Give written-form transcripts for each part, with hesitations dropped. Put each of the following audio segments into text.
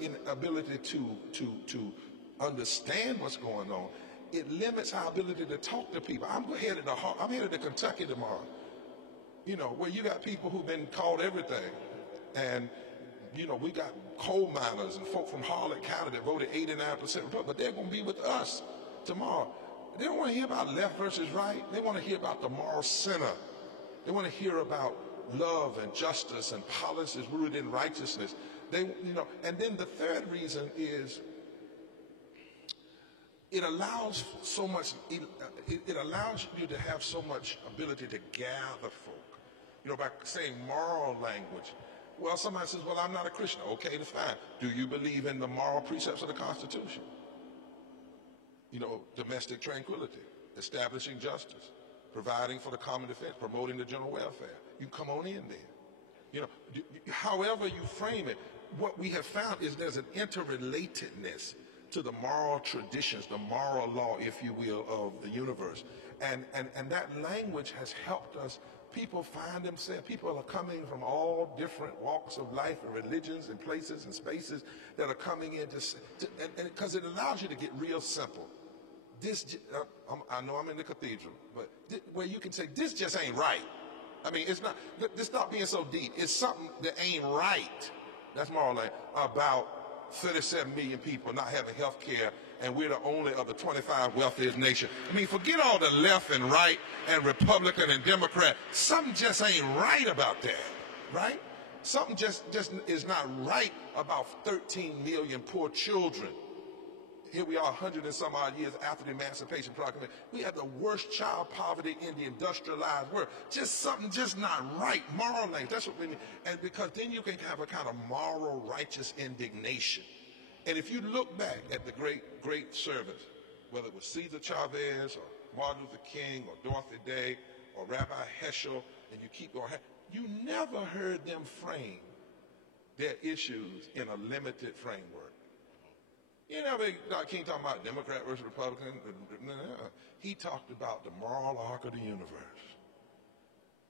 inability to understand what's going on, it limits our ability to talk to people. I'm headed to Kentucky tomorrow, where you got people who've been called everything. And, we got coal miners and folk from Harlan County that voted 89% Republican, but they're going to be with us tomorrow. They don't want to hear about left versus right. They want to hear about the moral center. They want to hear about love and justice and policies rooted in righteousness. And then the third reason is it allows so much. It allows you to have so much ability to gather folk. By saying moral language. Well, somebody says, "Well, I'm not a Christian." Okay, that's fine. Do you believe in the moral precepts of the Constitution? Domestic tranquility, establishing justice, providing for the common defense, promoting the general welfare. You come on in there. However you frame it, what we have found is there's an interrelatedness to the moral traditions, the moral law, if you will, of the universe. And that language has helped us. People find themselves, people are coming from all different walks of life and religions and places and spaces that are coming in because it allows you to get real simple. I know I'm in the cathedral, but where you can say, this just ain't right. I mean, it's not being so deep. It's something that ain't right. That's more like about 37 million people not having health care, and we're the only of the 25 wealthiest nations. I mean, forget all the left and right and Republican and Democrat. Something just ain't right about that, right? Something just is not right about 13 million poor children. Here we are 100 and some odd years after the Emancipation Proclamation. We have the worst child poverty in the industrialized world. Something not right. Moral language, that's what we need. And because then you can have a kind of moral, righteous indignation. And if you look back at the great servants, whether it was Cesar Chavez or Martin Luther King or Dorothy Day or Rabbi Heschel, and you keep going, you never heard them frame their issues in a limited framework. You never heard King talking about Democrat versus Republican. He talked about the moral arc of the universe.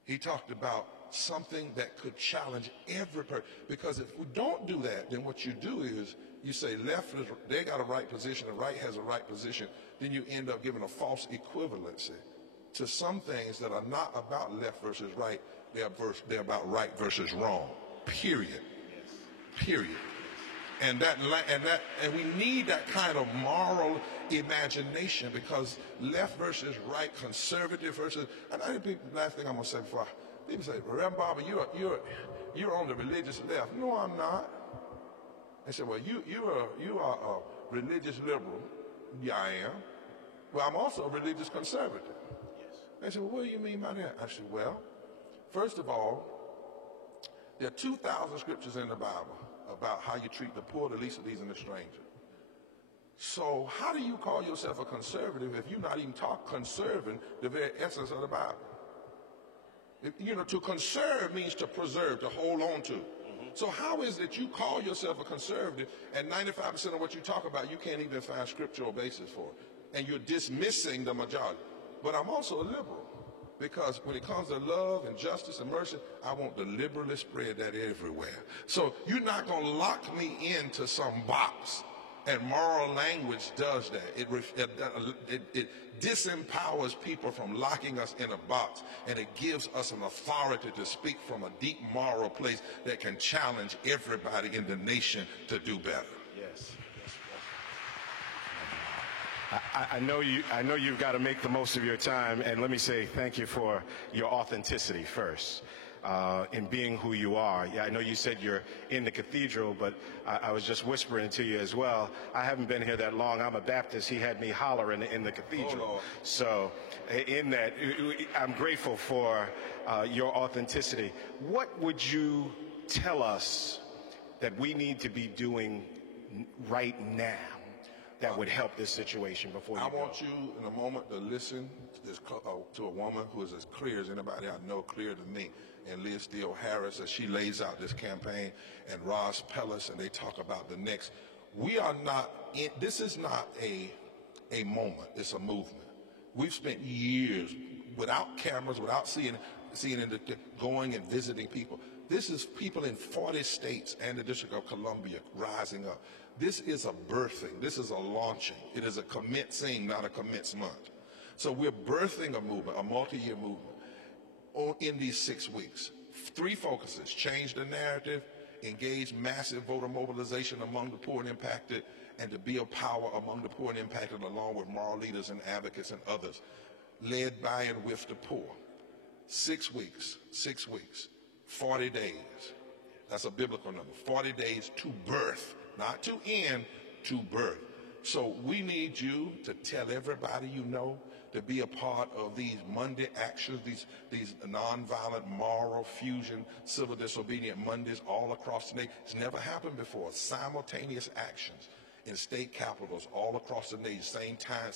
He talked about something that could challenge every person. Because if we don't do that, then what you do is you say left, they got a right position, the right has a right position. Then you end up giving a false equivalency to some things that are not about left versus right. They're about right versus wrong. Period. Period. And we need that kind of moral imagination, because left versus right, conservative versus. And I think the last thing I'm gonna say before people say, Reverend Barber, you're on the religious left. No, I'm not. They said, well, you are a religious liberal. Yeah, I am. Well, I'm also a religious conservative. Yes. They said, well, what do you mean by that? I said, well, first of all, there are 2,000 scriptures in the Bible about how you treat the poor, the least of these, and the stranger. So how do you call yourself a conservative if you're not even conserving the very essence of the Bible? To conserve means to preserve, to hold on to. So how is it you call yourself a conservative and 95% of what you talk about you can't even find scriptural basis for, and you're dismissing the majority? But I'm also a liberal, because when it comes to love and justice and mercy, I want to liberally spread that everywhere. So you're not going to lock me into some box. And moral language does that. It disempowers people from locking us in a box, and it gives us an authority to speak from a deep moral place that can challenge everybody in the nation to do better. Yes. I know you've got to make the most of your time, and let me say thank you for your authenticity first. In being who you are. Yeah, I know you said you're in the cathedral, but I was just whispering to you as well. I haven't been here that long. I'm a Baptist. He had me hollering in the cathedral. So in that, I'm grateful for your authenticity. What would you tell us that we need to be doing right now that would help this situation before you go? I want you in a moment to listen to a woman who is as clear as anybody I know, clearer than me, and Liz Steele Harris, as she lays out this campaign, and Ross Pellis, and they talk about the next. We are not in, this is not a moment, it's a movement. We've spent years without cameras, without seeing going and visiting people. This is people in 40 states and the District of Columbia rising up. This is a birthing. This is a launching. It is a commencing, not a commencement. So we're birthing a movement, a multi-year movement, in these 6 weeks. 3 focuses: change the narrative, engage massive voter mobilization among the poor and impacted, and to build power among the poor and impacted along with moral leaders and advocates and others, led by and with the poor. 6 weeks, 40 days. That's a biblical number. 40 days to birth, not to end, to birth. So we need you to tell everybody you know to be a part of these Monday actions, these nonviolent moral fusion, civil disobedient Mondays all across the nation. It's never happened before. Simultaneous actions in state capitals all across the nation, same time,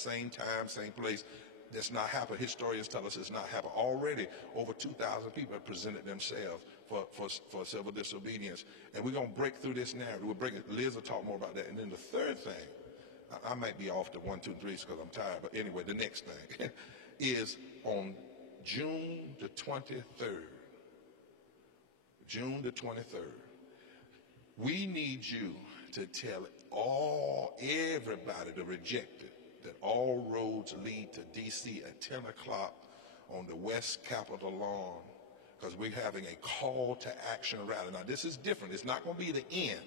same place. That's not happened. Historians tell us it's not happened. Already over 2,000 people have presented themselves for civil disobedience. And we're going to break through this narrative. We'll break it. Liz will talk more about that. And then the third thing, I might be off to 1, 2, 3 because I'm tired, but anyway, the next thing is on June the 23rd. June the 23rd. We need you to tell everybody, the rejected, that all roads lead to D.C. at 10 o'clock on the West Capitol lawn, because we're having a call to action rally. Now, this is different. It's not going to be the end.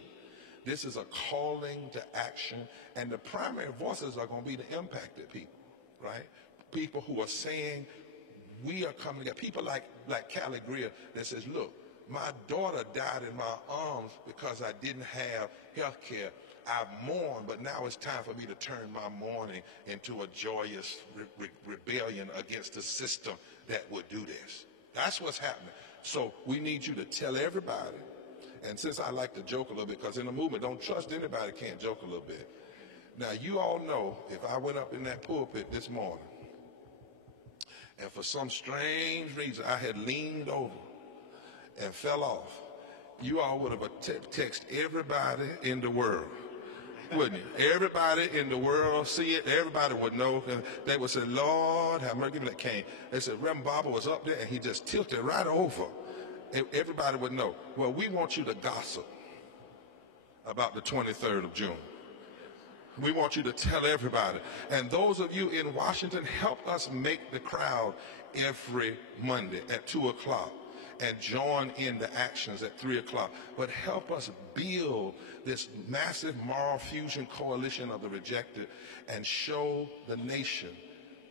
This is a calling to action, and the primary voices are going to be the impacted people, right? People who are saying, we are coming together. People like Callie Greer that says, look, my daughter died in my arms because I didn't have health care. I've mourned, but now it's time for me to turn my mourning into a joyous rebellion against the system that would do this. That's what's happening. So we need you to tell everybody. And since I like to joke a little bit, because in the movement, don't trust anybody can't joke a little bit. Now, you all know if I went up in that pulpit this morning, and for some strange reason I had leaned over and fell off, you all would have texted everybody in the world, wouldn't you? Everybody in the world see it. Everybody would know. And they would say, Lord, have mercy. Give me that cane. They said, Reverend Barber was up there, and he just tilted right over. Everybody would know. Well, we want you to gossip about the 23rd of June. We want you to tell everybody. And those of you in Washington, help us make the crowd every Monday at 2 o'clock and join in the actions at 3 o'clock. But help us build this massive moral fusion coalition of the rejected and show the nation,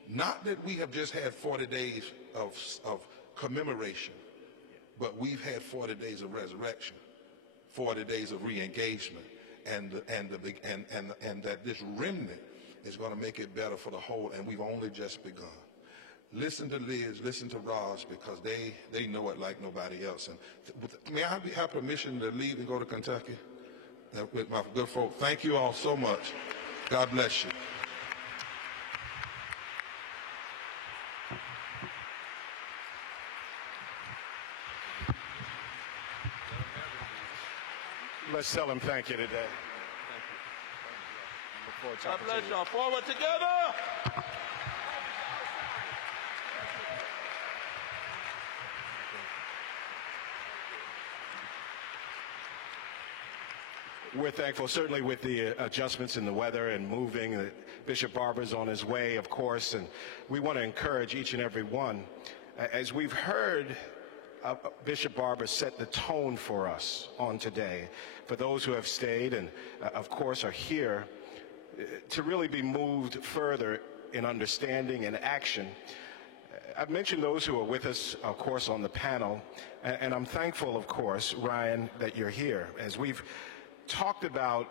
not that we have just had 40 days of commemoration, but we've had 40 days of resurrection, 40 days of re-engagement, and that this remnant is going to make it better for the whole, and we've only just begun. Listen to Liz, listen to Ross, because they know it like nobody else. And may I have permission to leave and go to Kentucky with my good folk? Thank you all so much. God bless you. Let's tell him thank you today. God bless y'all. Forward together. We're thankful, certainly with the adjustments in the weather and moving. Bishop Barber's on his way, of course, and we want to encourage each and every one. As we've heard Bishop Barber set the tone for us on today, for those who have stayed and, of course, are here, to really be moved further in understanding and action. I've mentioned those who are with us, of course, on the panel, and I'm thankful, of course, Ryan, that you're here. As we've talked about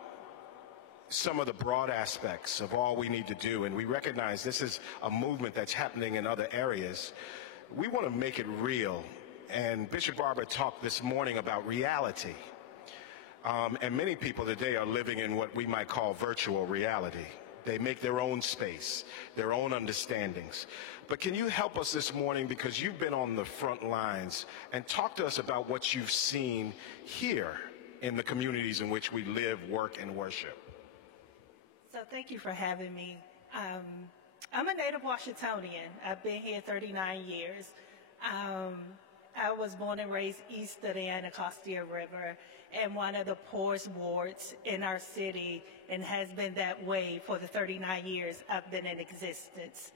some of the broad aspects of all we need to do, and we recognize this is a movement that's happening in other areas, we want to make it real. And Bishop Barber talked this morning about reality. And many people today are living in what we might call virtual reality. They make their own space, their own understandings. But can you help us this morning, because you've been on the front lines, and talk to us about what you've seen here in the communities in which we live, work, and worship? So thank you for having me. I'm a native Washingtonian. I've been here 39 years. I was born and raised east of the Anacostia River in one of the poorest wards in our city, and has been that way for the 39 years I've been in existence.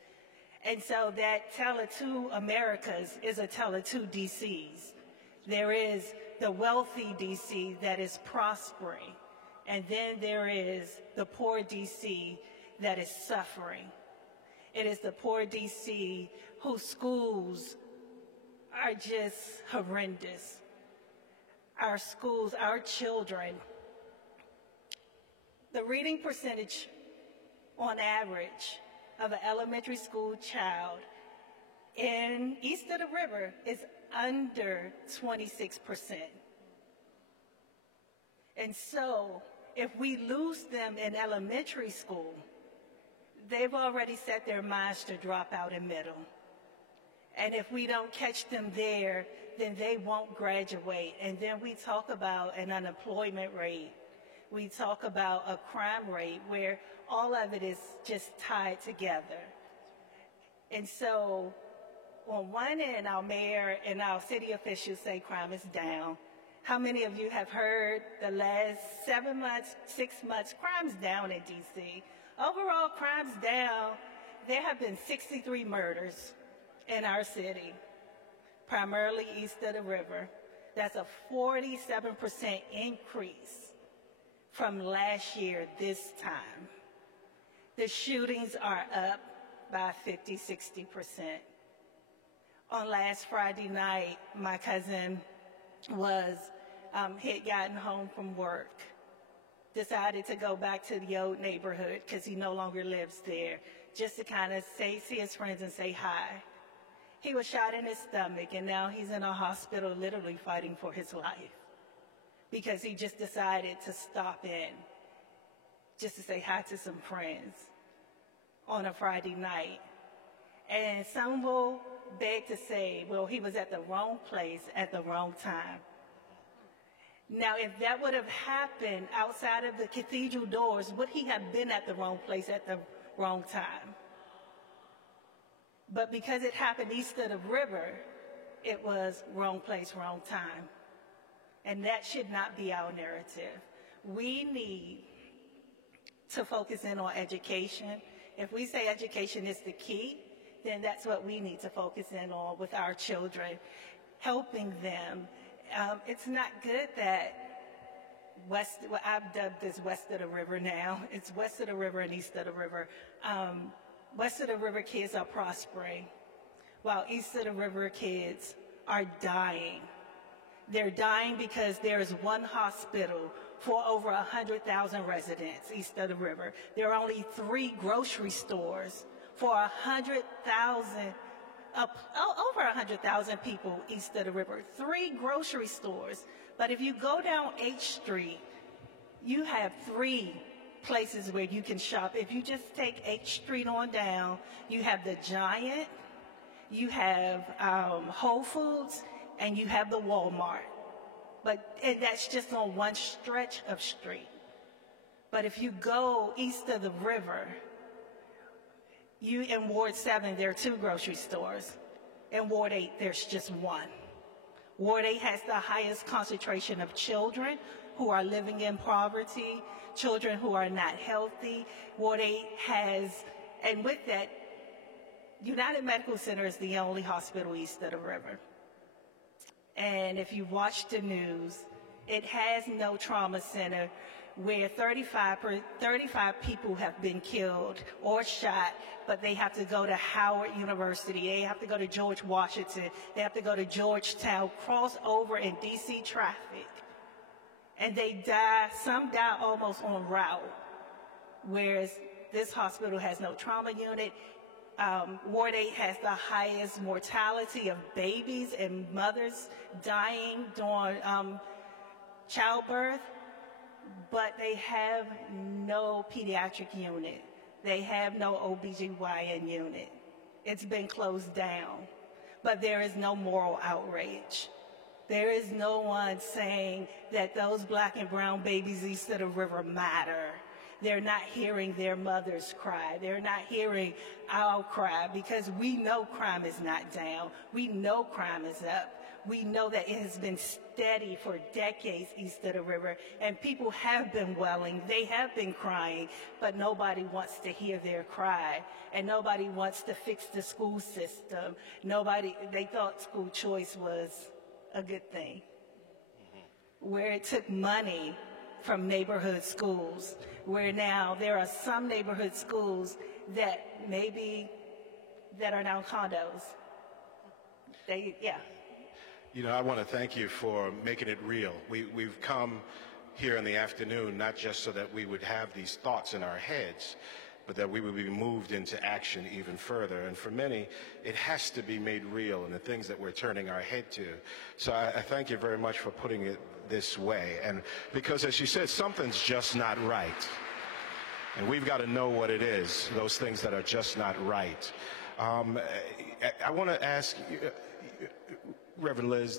And so that tale of two Americas is a tale of two DCs. There is the wealthy DC that is prospering, and then there is the poor DC that is suffering. It is the poor DC whose schools are just horrendous. Our schools, our children, the reading percentage on average of an elementary school child in east of the river is under 26%. And so if we lose them in elementary school, they've already set their minds to drop out in middle. And if we don't catch them there, then they won't graduate. And then we talk about an unemployment rate. We talk about a crime rate where all of it is just tied together. And so on one end, our mayor and our city officials say crime is down. How many of you have heard the last 7 months, 6 months, crime's down in DC? Overall, crime's down. There have been 63 murders in our city, primarily east of the river. That's a 47% increase from last year this time. The shootings are up by 50, 60%. On last Friday night, my cousin was, had gotten home from work, decided to go back to the old neighborhood because he no longer lives there, just to kind of see his friends and say hi. He was shot in his stomach, and now he's in a hospital literally fighting for his life because he just decided to stop in just to say hi to some friends on a Friday night. And some will beg to say, well, he was at the wrong place at the wrong time. Now, if that would have happened outside of the cathedral doors, would he have been at the wrong place at the wrong time? But because it happened east of the river, it was wrong place, wrong time. And that should not be our narrative. We need to focus in on education. If we say education is the key, then that's what we need to focus in on with our children, helping them. It's not good that I've dubbed this west of the river now. It's west of the river and east of the river. West of the river kids are prospering, while east of the river kids are dying. They're dying because there is one hospital for over 100,000 residents east of the river. There are only 3 grocery stores for 100,000, over 100,000 people east of the river. 3 grocery stores. But if you go down H Street, you have 3 places where you can shop. If you just take H Street on down, you have the Giant, you have Whole Foods, and you have the Walmart. And that's just on one stretch of street. But if you go east of the river, in Ward 7, there are 2 grocery stores. In Ward 8, there's just 1. Ward 8 has the highest concentration of children who are living in poverty, children who are not healthy. Ward 8 has, and with that, United Medical Center is the only hospital east of the river. And if you watch the news, it has no trauma center where 35 people have been killed or shot, but they have to go to Howard University, they have to go to George Washington, they have to go to Georgetown, cross over in DC traffic. And they die, some die almost en route, whereas this hospital has no trauma unit. Ward 8 has the highest mortality of babies and mothers dying during childbirth, but they have no pediatric unit. They have no OBGYN unit. It's been closed down, but there is no moral outrage. There is no one saying that those black and brown babies east of the river matter. They're not hearing their mothers cry. They're not hearing our cry because we know crime is not down. We know crime is up. we know that it has been steady for decades east of the river, and people have been wailing, they have been crying, but nobody wants to hear their cry, and nobody wants to fix the school system. They thought school choice was a good thing, where it took money from neighborhood schools, where now there are some neighborhood schools that are now condos. You know, I want to thank you for making it real. We've come here in the afternoon not just so that we would have these thoughts in our heads, but that we would be moved into action even further. And for many, it has to be made real in the things that we're turning our head to. So I thank you very much for putting it this way. And because, as you said, something's just not right. And we've got to know what it is, those things that are just not right. I want to ask you, Reverend Liz,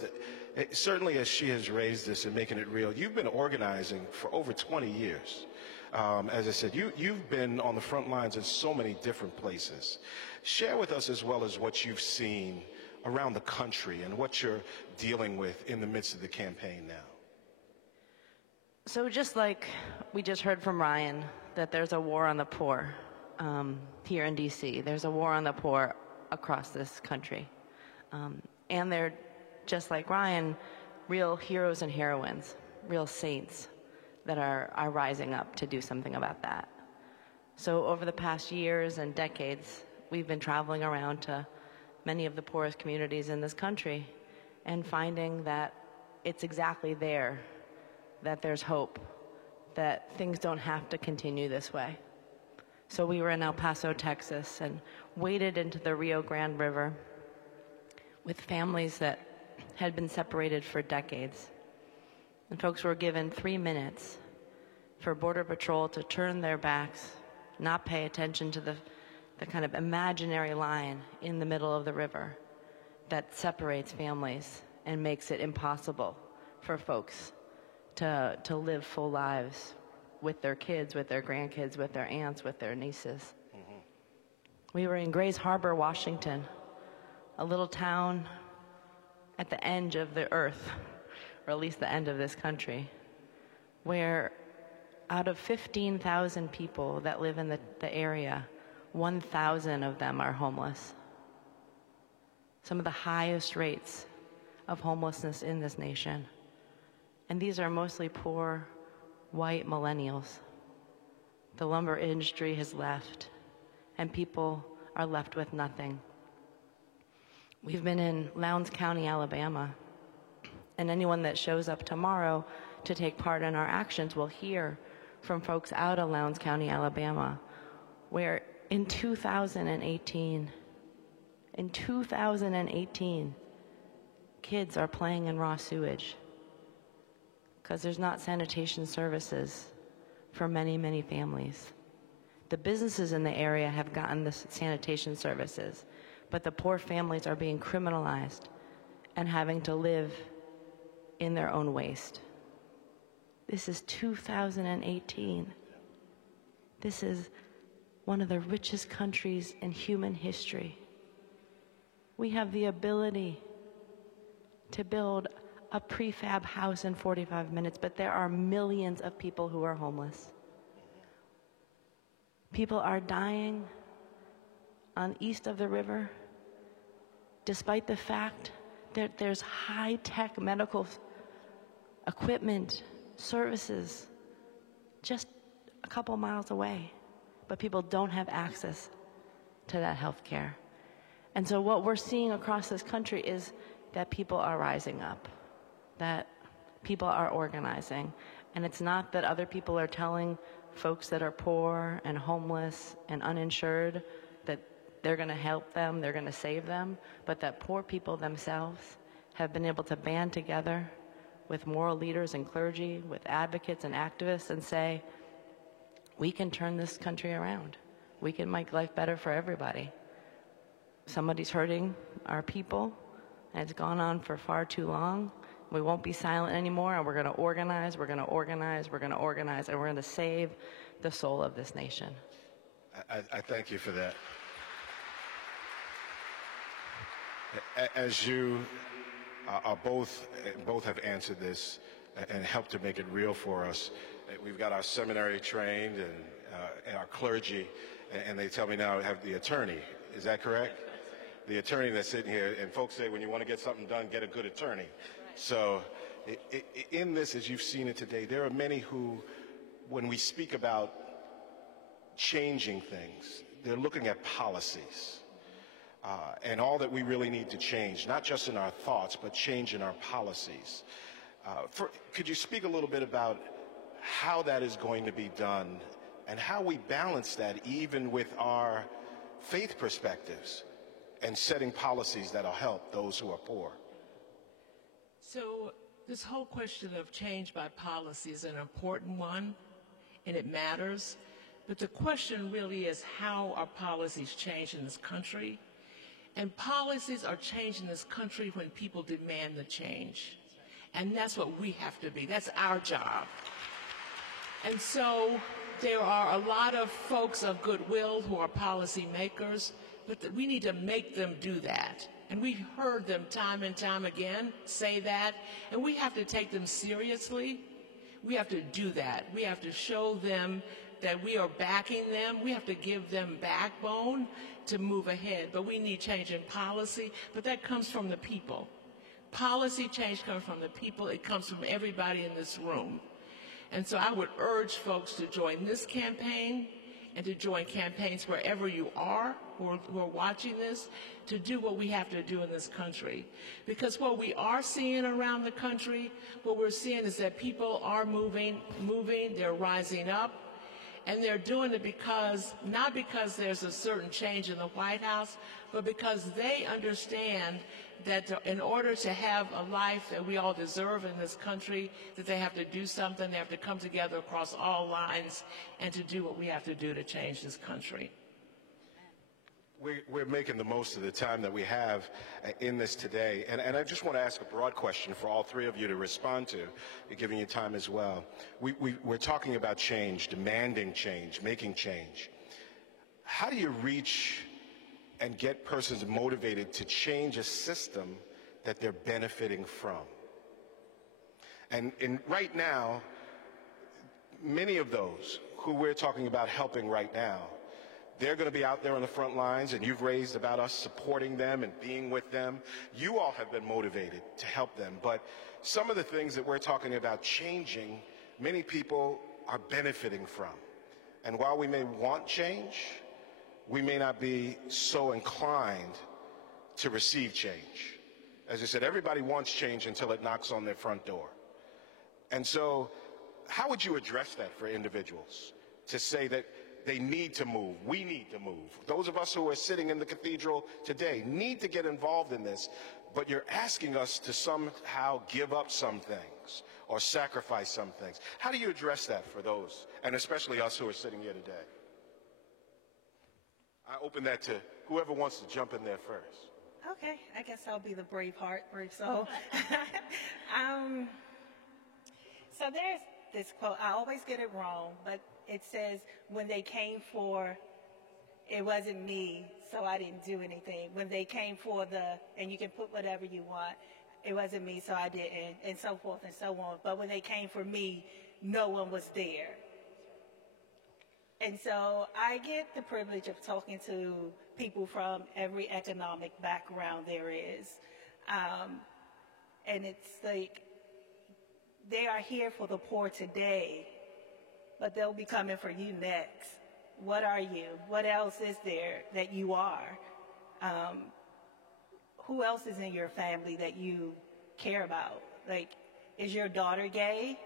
that certainly as she has raised this and making it real, you've been organizing for over 20 years. As I said, you've been on the front lines in so many different places. Share with us as well as what you've seen around the country and what you're dealing with in the midst of the campaign now. So just like we just heard from Ryan, that there's a war on the poor here in D.C. There's a war on the poor across this country. And they're, just like Ryan, real heroes and heroines, real saints that are rising up to do something about that. So over the past years and decades, we've been traveling around to many of the poorest communities in this country and finding that it's exactly there that there's hope, that things don't have to continue this way. So we were in El Paso, Texas, and waded into the Rio Grande River with families that had been separated for decades. And folks were given 3 minutes for Border Patrol to turn their backs, not pay attention to the kind of imaginary line in the middle of the river that separates families and makes it impossible for folks to live full lives with their kids, with their grandkids, with their aunts, with their nieces. Mm-hmm. We were in Grays Harbor, Washington, a little town at the end of the earth, or at least the end of this country, where out of 15,000 people that live in the area, 1,000 of them are homeless. Some of the highest rates of homelessness in this nation. And these are mostly poor, white millennials. The lumber industry has left, and people are left with nothing. We've been in Lowndes County, Alabama, and anyone that shows up tomorrow to take part in our actions will hear from folks out of Lowndes County, Alabama, where in 2018, kids are playing in raw sewage because there's not sanitation services for many, many families. The businesses in the area have gotten the sanitation services, but the poor families are being criminalized and having to live in their own waste. This is 2018. This is one of the richest countries in human history. We have the ability to build a prefab house in 45 minutes, but there are millions of people who are homeless. People are dying on east of the river, despite the fact that there's high-tech medical equipment, services, just a couple miles away, but people don't have access to that health care. And so what we're seeing across this country is that people are rising up, that people are organizing. And it's not that other people are telling folks that are poor and homeless and uninsured that they're going to help them, they're going to save them, but that poor people themselves have been able to band together with moral leaders and clergy, with advocates and activists, and say, we can turn this country around. We can make life better for everybody. Somebody's hurting our people, and it's gone on for far too long. We won't be silent anymore, and we're going to organize, we're going to organize, we're going to organize, and we're going to save the soul of this nation. I thank you for that. As you both have answered this and helped to make it real for us. We've got our seminary trained and our clergy, and they tell me now we have the attorney. Is that correct? The attorney that's sitting here, and folks say when you want to get something done, get a good attorney. So in this, as you've seen it today, there are many who, when we speak about changing things, they're looking at policies. And all that we really need to change, not just in our thoughts, but change in our policies. Could you speak a little bit about how that is going to be done and how we balance that even with our faith perspectives and setting policies that'll help those who are poor? So this whole question of change by policy is an important one, and it matters. But the question really is, how are policies changed in this country? And policies are changed in this country when people demand the change. And that's what we have to be. That's our job. And so there are a lot of folks of goodwill who are policy makers, but we need to make them do that. And we've heard them time and time again say that, and we have to take them seriously. We have to do that. We have to show them that we are backing them. We have to give them backbone to move ahead. But we need change in policy, but that comes from the people. Policy change comes from the people. It comes from everybody in this room. And so I would urge folks to join this campaign and to join campaigns wherever you are who are watching this, to do what we have to do in this country. Because what we are seeing around the country, what we're seeing is that people are moving, they're rising up, and they're doing it not because there's a certain change in the White House, but because they understand that in order to have a life that we all deserve in this country, that they have to do something, they have to come together across all lines and to do what we have to do to change this country. We're making the most of the time that we have in this today. And I just want to ask a broad question for all three of you to respond to, giving you time as well. We're talking about change, demanding change, making change. How do you reach and get persons motivated to change a system that they're benefiting from? And right now, many of those who we're talking about helping right now, they're going to be out there on the front lines, and you've raised about us supporting them and being with them. You all have been motivated to help them. But some of the things that we're talking about changing, many people are benefiting from. And while we may want change, we may not be so inclined to receive change. As I said, everybody wants change until it knocks on their front door. And so how would you address that for individuals to say that they need to move, we need to move? Those of us who are sitting in the cathedral today need to get involved in this, but you're asking us to somehow give up some things or sacrifice some things. How do you address that for those, and especially us who are sitting here today? I open that to whoever wants to jump in there first. Okay, I guess I'll be the brave soul. So there's this quote, I always get it wrong, but it says, when they came for, it wasn't me, so I didn't do anything. When they came for and you can put whatever you want, it wasn't me, so I didn't, and so forth and so on. But when they came for me, no one was there. And so I get the privilege of talking to people from every economic background there is. And it's like, they are here for the poor today, but they'll be coming for you next. What are you? What else is there that you are? Who else is in your family that you care about? Like, is your daughter gay?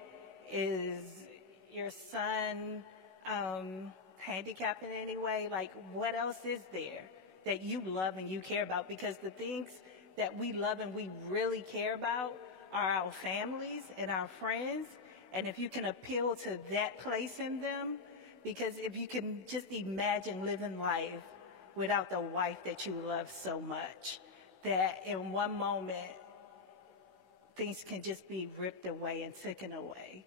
Is your son handicapped in any way? Like, what else is there that you love and you care about? Because the things that we love and we really care about are our families and our friends. And if you can appeal to that place in them, because if you can just imagine living life without the wife that you love so much, that in one moment things can just be ripped away and taken away,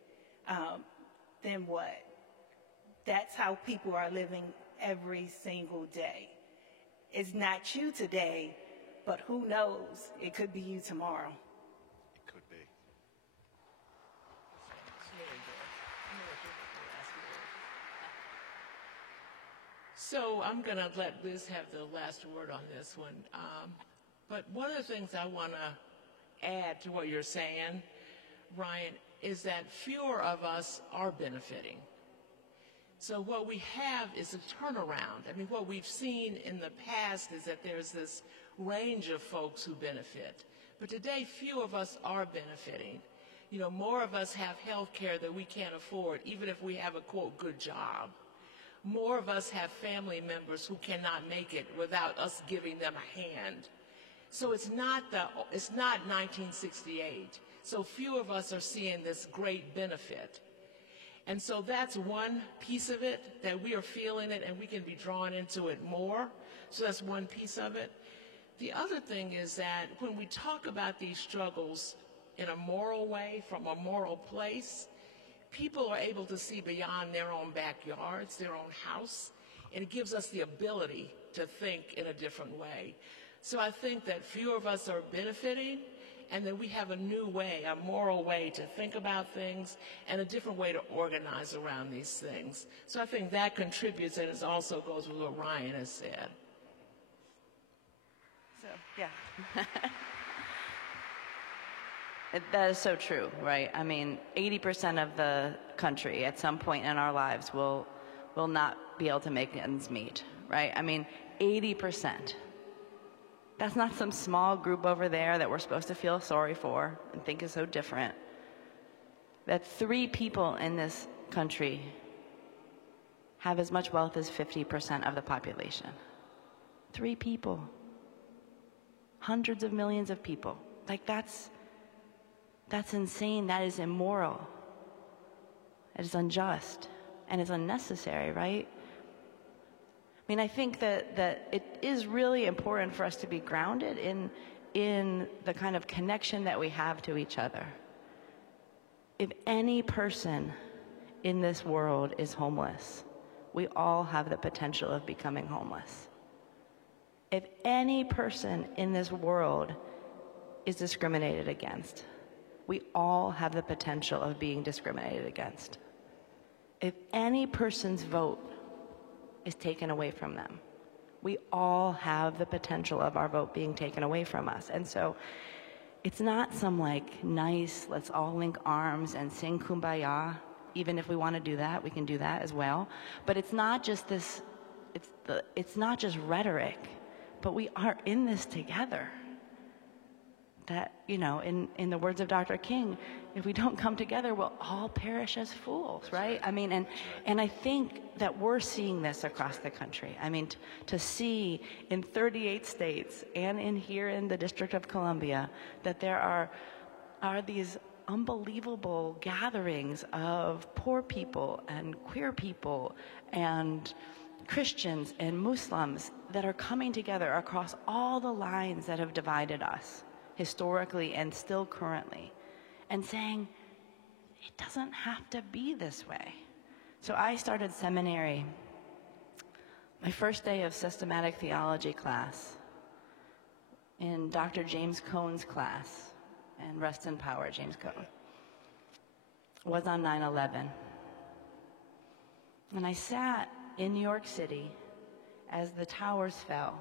then what? That's how people are living every single day. It's not you today, but who knows? It could be you tomorrow. So I'm going to let Liz have the last word on this one. But one of the things I want to add to what you're saying, Ryan, is that fewer of us are benefiting. So what we have is a turnaround. I mean, what we've seen in the past is that there's this range of folks who benefit. But today, few of us are benefiting. You know, more of us have health care that we can't afford, even if we have a, quote, good job. More of us have family members who cannot make it without us giving them a hand. So it's not 1968. So few of us are seeing this great benefit. And so that's one piece of it, that we are feeling it and we can be drawn into it more. So that's one piece of it. The other thing is that when we talk about these struggles in a moral way, from a moral place, people are able to see beyond their own backyards, their own house, and it gives us the ability to think in a different way. So I think that fewer of us are benefiting, and that we have a new way, a moral way to think about things and a different way to organize around these things. So I think that contributes, and it also goes with what Ryan has said. So, yeah. That is so true, right? I mean, 80% of the country at some point in our lives will not be able to make ends meet, right? I mean, 80%. That's not some small group over there that we're supposed to feel sorry for and think is so different. That 3 people in this country have as much wealth as 50% of the population. 3 people. Hundreds of millions of people. Like, that's insane. That is immoral. It is unjust. And it's unnecessary, right? I mean, I think that it is really important for us to be grounded in the kind of connection that we have to each other. If any person in this world is homeless, we all have the potential of becoming homeless. If any person in this world is discriminated against, we all have the potential of being discriminated against. If any person's vote is taken away from them, we all have the potential of our vote being taken away from us. And so it's not some like nice, let's all link arms and sing Kumbaya. Even if we want to do that, we can do that as well. But it's not just this, it's not just rhetoric, but we are in this together. That, you know, in the words of Dr. King, if we don't come together, we'll all perish as fools, right? I mean, and I think that we're seeing this across the country. I mean, to see in 38 states and here in the District of Columbia that there are these unbelievable gatherings of poor people and queer people and Christians and Muslims that are coming together across all the lines that have divided us historically and still currently, and saying, it doesn't have to be this way. So I started seminary, my first day of systematic theology class, in Dr. James Cone's class, and rest in power, James Cone, was on 9/11. And I sat in New York City as the towers fell.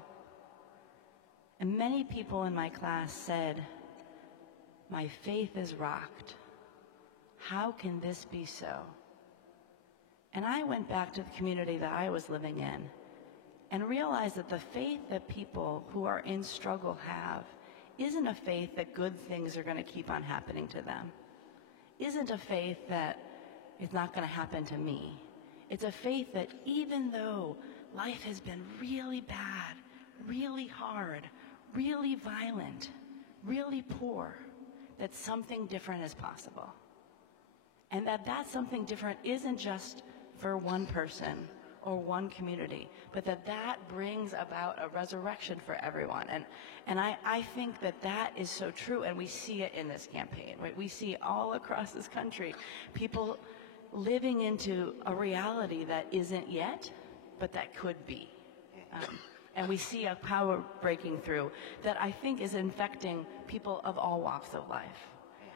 And many people in my class said, my faith is rocked. How can this be so? And I went back to the community that I was living in and realized that the faith that people who are in struggle have isn't a faith that good things are going to keep on happening to them. Isn't a faith that it's not going to happen to me. It's a faith that even though life has been really bad, really hard, really violent, really poor, that something different is possible. And that something different isn't just for one person or one community, but that brings about a resurrection for everyone. And I think that is so true, and we see it in this campaign, right? We see all across this country people living into a reality that isn't yet, but that could be. And we see a power breaking through that I think is infecting people of all walks of life.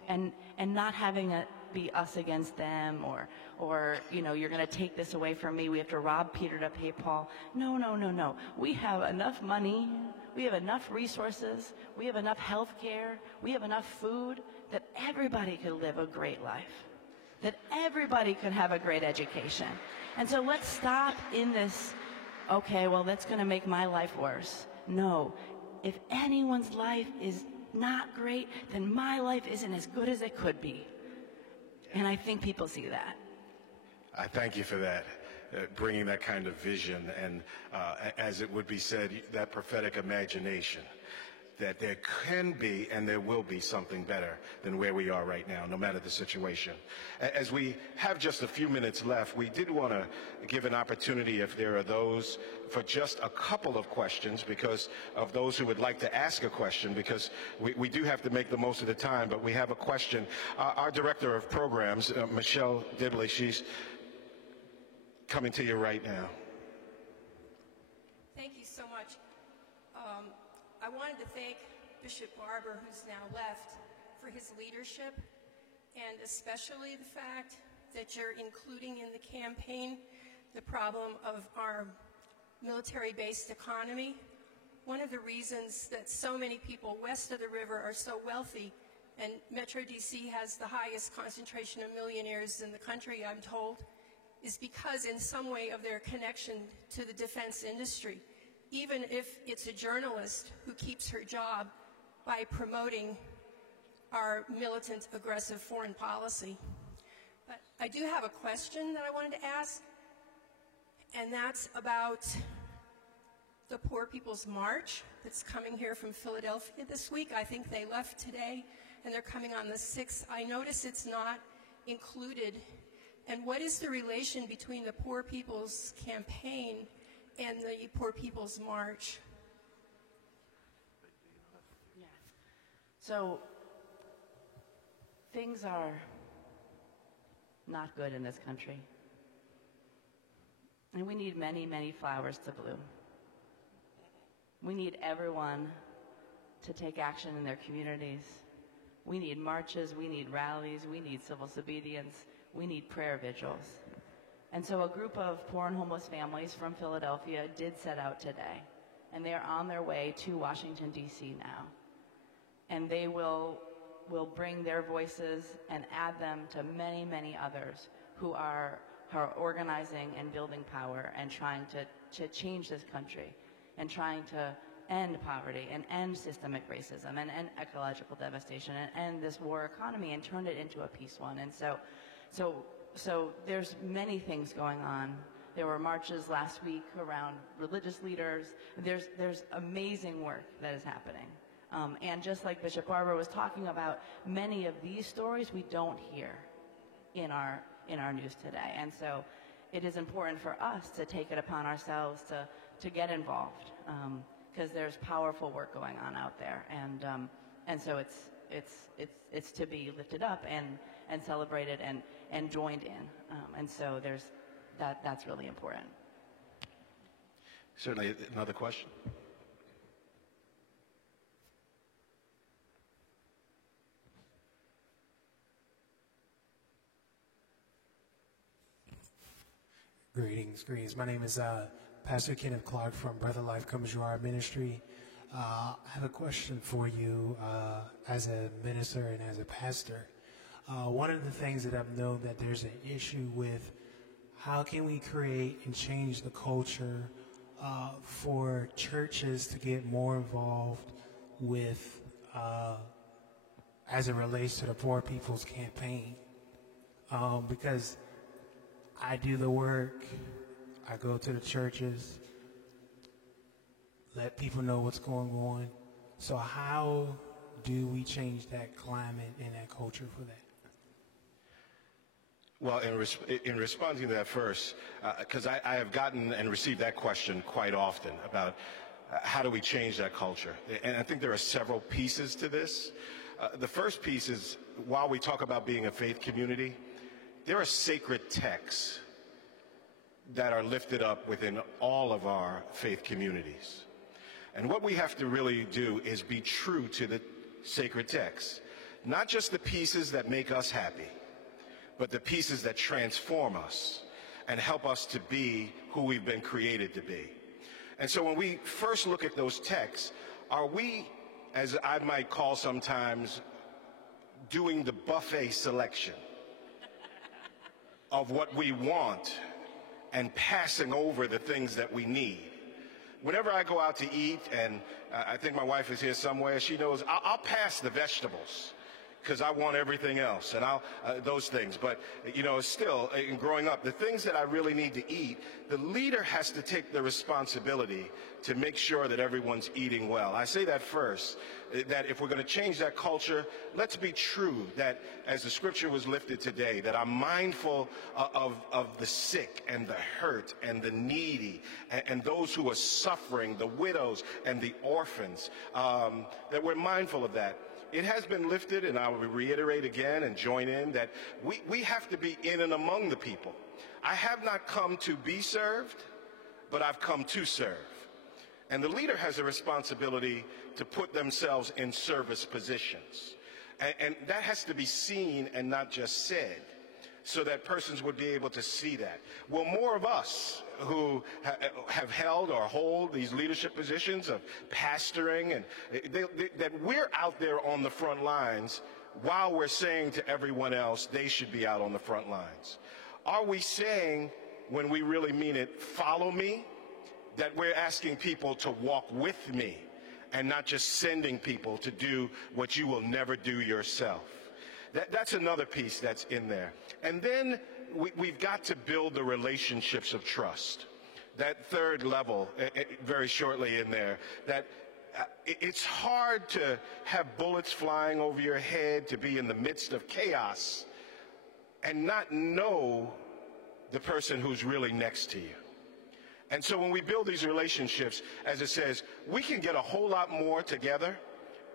And not having be us against them, or you're going to take this away from me. We have to rob Peter to pay Paul. No, no, no, no. We have enough money. We have enough resources. We have enough health care. We have enough food that everybody could live a great life, that everybody could have a great education. And so let's stop in this, okay, well, that's going to make my life worse. No. If anyone's life is not great, then my life isn't as good as it could be. And I think people see that. I thank you for that, bringing that kind of vision and, as it would be said, that prophetic imagination that there can be and there will be something better than where we are right now, no matter the situation. As we have just a few minutes left, we did want to give an opportunity, if there are those, for just a couple of questions, because of those who would like to ask a question, because we do have to make the most of the time, but we have a question. Our director of programs, Michelle Dibley, she's coming to you right now. Thank you so much. I wanted to thank Bishop Barber, who's now left, for his leadership, and especially the fact that you're including in the campaign the problem of our military-based economy. One of the reasons that so many people west of the river are so wealthy, and Metro DC has the highest concentration of millionaires in the country, I'm told, is because in some way of their connection to the defense industry. Even if it's a journalist who keeps her job by promoting our militant, aggressive foreign policy. But I do have a question that I wanted to ask, and that's about the Poor People's March that's coming here from Philadelphia this week. I think they left today, and they're coming on the 6th. I notice it's not included. And what is the relation between the Poor People's Campaign and the Poor People's March? Yeah. So things are not good in this country. And we need many, many flowers to bloom. We need everyone to take action in their communities. We need marches, we need rallies, we need civil disobedience, we need prayer vigils. And so a group of poor and homeless families from Philadelphia did set out today, and they are on their way to Washington, D.C. now. And they will bring their voices and add them to many, many others who are organizing and building power and trying to change this country and trying to end poverty and end systemic racism and end ecological devastation and end this war economy and turn it into a peace one. And so there's many things going on. There were marches last week around religious leaders. There's amazing work that is happening. And just like Bishop Barber was talking about, many of these stories we don't hear in our news today. And so it is important for us to take it upon ourselves to get involved, because there's powerful work going on out there. And so it's to be lifted up and celebrated and joined in. And so that's really important. Certainly. Another question? Greetings. My name is Pastor Kenneth Clark from Brother Life Comes You Are Ministry. I have a question for you as a minister and as a pastor. One of the things that I've known that there's an issue with, how can we create and change the culture for churches to get more involved with as it relates to the Poor People's Campaign? Because I do the work, I go to the churches, let people know what's going on. So how do we change that climate and that culture for that? Well, in responding to that first, because I have gotten and received that question quite often about how do we change that culture. And I think there are several pieces to this. The first piece is, while we talk about being a faith community, there are sacred texts that are lifted up within all of our faith communities. And what we have to really do is be true to the sacred texts, not just the pieces that make us happy, but the pieces that transform us and help us to be who we've been created to be. And so when we first look at those texts, are we, as I might call sometimes, doing the buffet selection of what we want and passing over the things that we need? Whenever I go out to eat, and I think my wife is here somewhere, she knows I'll pass the vegetables because I want everything else, and those things. But, you know, still, in growing up, the things that I really need to eat, the leader has to take the responsibility to make sure that everyone's eating well. I say that first, that if we're going to change that culture, let's be true that, as the scripture was lifted today, that I'm mindful of the sick and the hurt and the needy and those who are suffering, the widows and the orphans, that we're mindful of that. It has been lifted, and I will reiterate again and join in, that we have to be in and among the people. I have not come to be served, but I've come to serve. And the leader has a responsibility to put themselves in service positions. And that has to be seen and not just said, so that persons would be able to see that. Well, more of us who have held or hold these leadership positions of pastoring, and that we're out there on the front lines while we're saying to everyone else they should be out on the front lines. Are we saying, when we really mean it, follow me, that we're asking people to walk with me and not just sending people to do what you will never do yourself? That's another piece that's in there. And then we've got to build the relationships of trust. That third level, very shortly in there, that it's hard to have bullets flying over your head, to be in the midst of chaos, and not know the person who's really next to you. And so when we build these relationships, as it says, we can get a whole lot more together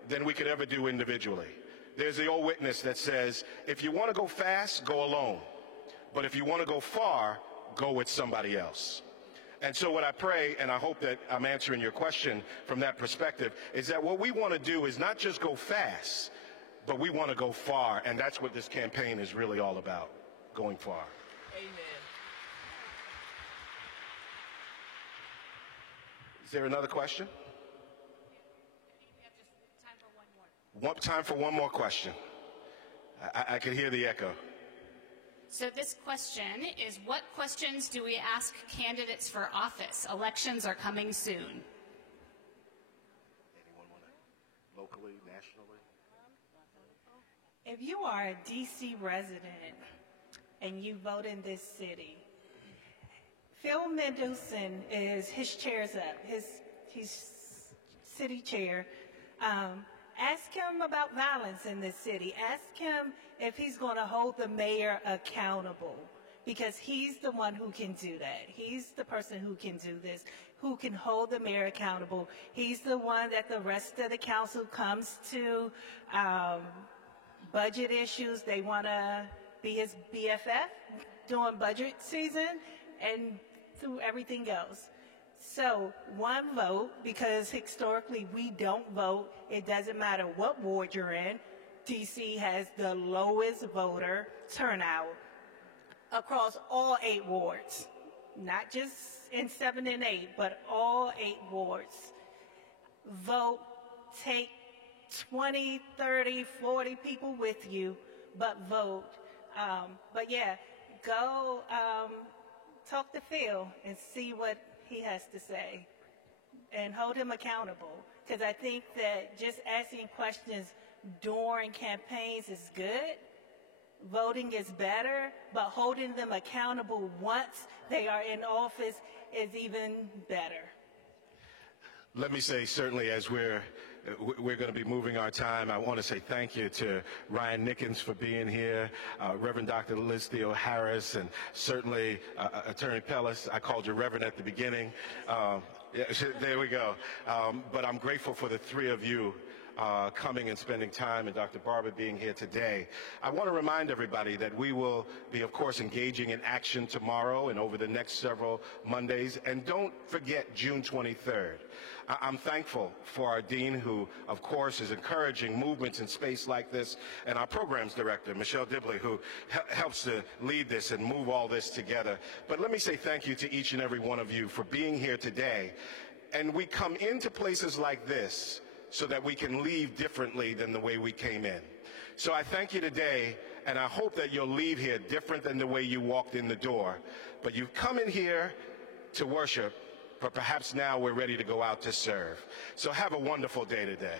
than we could ever do individually. There's the old witness that says, if you want to go fast, go alone. But if you want to go far, go with somebody else. And so what I pray, and I hope that I'm answering your question from that perspective, is that what we want to do is not just go fast, but we want to go far. And that's what this campaign is really all about, going far. Amen. Is there another question? Time for one more question. I can hear the echo. So this question is, what questions do we ask candidates for office? Elections are coming soon. Anyone want to, locally, nationally? If you are a D.C. resident and you vote in this city, Phil Mendelssohn his chair's up. He's city chair. Ask him about violence in this city. Ask him if he's going to hold the mayor accountable, because he's the one who can do that. He's the person who can do this, who can hold the mayor accountable. He's the one that the rest of the council comes to. Budget issues, they want to be his BFF during budget season and through everything else. So one vote, because historically we don't vote. It doesn't matter what ward you're in. DC has the lowest voter turnout across all 8 wards, not just in 7 and 8, but all 8 wards. Vote, take 20, 30, 40 people with you, but vote. But yeah, go talk to Phil and see what he has to say and hold him accountable, because I think that just asking questions during campaigns is good. Voting is better, but holding them accountable once they are in office is even better. Let me say, certainly, as we're going to be moving our time, I want to say thank you to Ryan Nickens for being here, Reverend Dr. Liz Theo Harris, and certainly Attorney Pellis. I called you Reverend at the beginning. Yeah, there we go. But I'm grateful for the 3 of you coming and spending time, and Dr. Barber being here today. I want to remind everybody that we will be, of course, engaging in action tomorrow and over the next several Mondays. And don't forget June 23rd. I'm thankful for our dean, who, of course, is encouraging movements in space like this, and our programs director, Michelle Dibley, who helps to lead this and move all this together. But let me say thank you to each and every one of you for being here today. And we come into places like this so that we can leave differently than the way we came in. So I thank you today, and I hope that you'll leave here different than the way you walked in the door. But you've come in here to worship, but perhaps now we're ready to go out to serve. So have a wonderful day today.